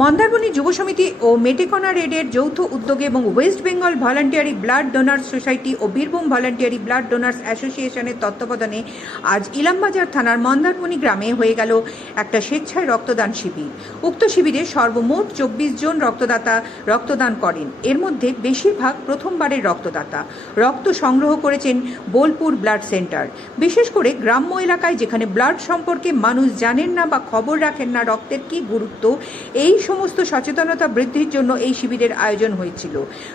মন্দারমণি যুব সমিতি ও মেটেকনা রেডের যৌথ উদ্যোগে এবং West Bengal voluntary blood donors society ও বীরভূম ভলান্টিয়ারি ব্লাড ডোনার্স অ্যাসোসিয়েশনের তত্ত্বাবধানে আজ ইলামবাজার থানার মন্দারমণি গ্রামে হয়ে গেল একটা স্বেচ্ছায় রক্তদান শিবির। উক্ত শিবিরে সর্বমোট চব্বিশ জন রক্তদাতা রক্তদান করেন। এর মধ্যে বেশিরভাগ প্রথমবারের রক্তদাতা। রক্ত সংগ্রহ করেছেন বোলপুর ব্লাড সেন্টার। বিশেষ করে গ্রাম্য এলাকায় যেখানে ব্লাড সম্পর্কে মানুষ জানেন না বা খবর রাখেন না রক্তের কী গুরুত্ব, এই সমস্ত সচেতনতা বৃদ্ধির জন্য এই শিবিরের আয়োজন হয়েছিল।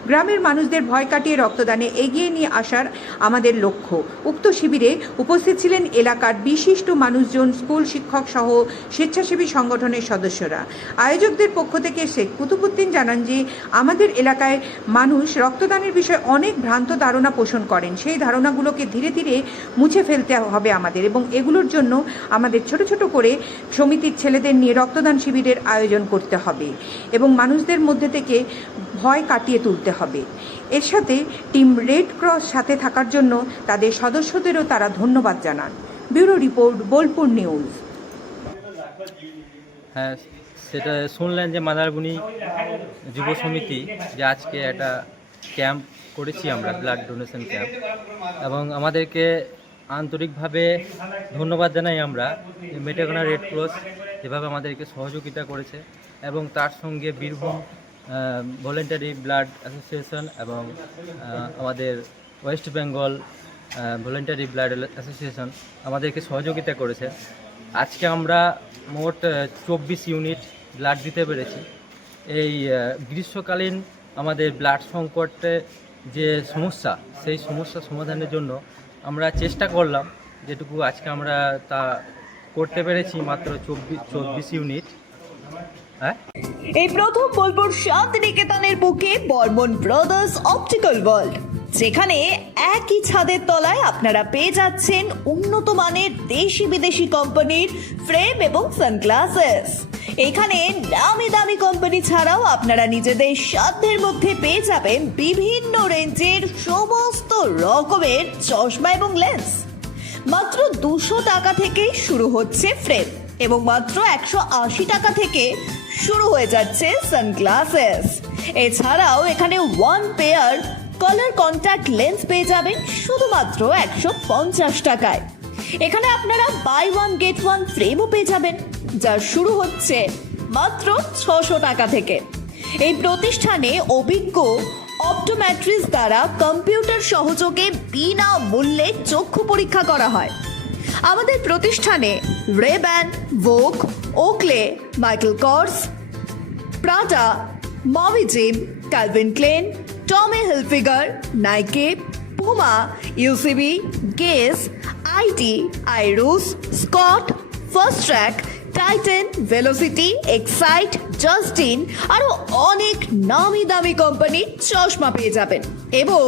গ্রামের মানুষদের ভয় কাটিয়ে রক্তদানে এগিয়ে নিয়ে আসার আমাদের লক্ষ্য। উক্ত শিবিরে উপস্থিত ছিলেন এলাকার বিশিষ্ট মানুষজন, স্কুল শিক্ষক সহ স্বেচ্ছাসেবী সংগঠনের সদস্যরা। আয়োজকদের পক্ষ থেকে শেখ কুতুবুদ্দিন জানান যে, আমাদের এলাকায় মানুষ রক্তদানের বিষয়ে অনেক ভ্রান্ত ধারণা পোষণ করেন। সেই ধারণাগুলোকে ধীরে ধীরে মুছে ফেলতে হবে আমাদের এবং এগুলোর জন্য আমাদের ছোট ছোট করে সমিতির ছেলেদের নিয়ে রক্তদান শিবিরের আয়োজন করতে হবে এবং মানুষদের মধ্যে থেকে ভয় কাটিয়ে তুলতে হবে। এর সাথে টিম রেড ক্রস সাথে থাকার জন্য তাদের সদস্যদেরও তারা ধন্যবাদ জানান। Bureau report, Bolpur News. হ্যাঁ সেটা শুনলেন যে মাদারবুনি যুব সমিতি যে আজকে একটা ক্যাম্প করেছি আমরা, ব্লাড ডোনেশন ক্যাম্প। এবং আমাদেরকে আন্তরিকভাবে ধন্যবাদ জানাই আমরা মেটেগোনা রেড ক্রস যেভাবে আমাদেরকে সহযোগিতা করেছে। এবং তার সঙ্গে বীরভূম ভলেন্টারি ব্লাড অ্যাসোসিয়েশন এবং আমাদের West Bengal voluntary blood association আমাদেরকে সহযোগিতা করেছে। আজকে আমরা মোট চব্বিশ ইউনিট ব্লাড দিতে পেরেছি। এই গ্রীষ্মকালীন আমাদের ব্লাড সংকটে যে সমস্যা, সেই সমস্যা সমাধানের জন্য আমরা চেষ্টা করলাম। যেটুকু আজকে আমরা তা করতে পেরেছি মাত্র চব্বিশ চব্বিশ ইউনিট এই প্রথম বোলপুর শান্তিনিকেতনের বুকে বর্মন ব্রাদার্স অপটিক্যাল ওয়ার্ল্ড, যেখানে একই ছাদের তলায় আপনারা পেয়ে যাচ্ছেন উন্নত মানের দেশি বিদেশি কোম্পানির ফ্রেম এবং সানগ্লাসেস। এখানে নামি দামি কোম্পানি ছাড়াও আপনারা নিজেদের সাধ্যের মধ্যে পেয়ে যাবেন বিভিন্ন রেঞ্জের সমস্ত রকমের চশমা এবং লেন্স। মাত্র দুশো টাকা থেকেই শুরু হচ্ছে ফ্রেম। এবং মাত্র একশো আশি টাকা থেকে শুরু হয়ে যাচ্ছে সানগ্লাসেস এছাড়াও এখানে one pair colour contact lens পেয়ে যাবেন শুধুমাত্র একশো পঞ্চাশ টাকায়। এখানে আপনারা বাই ওয়ান গেট ওয়ান ফ্রেমও পেয়ে যাবেন, যা শুরু হচ্ছে মাত্র ছশো টাকা থেকে। এই প্রতিষ্ঠানে অভিজ্ঞ অপটোম্যাট্রিস দ্বারা কম্পিউটার সহযোগে বিনা মূল্যে চক্ষু পরীক্ষা করা হয়। আমাদের প্রতিষ্ঠানে Ray Ban Vogue Oakley Michael Kors Prada mummy gym Calvin Klein Tommy Hilfiger Nike Puma UCB Guess IT আইরুস Scott Fastrack Titan Velocity Excite Justin আরও অনেক নামি দামি কোম্পানির চশমা পেয়ে যাবেন। এবং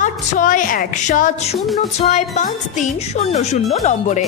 আট ছয় এক সাত শূন্য ছয় পাঁচ তিন শূন্য শূন্য নম্বরে।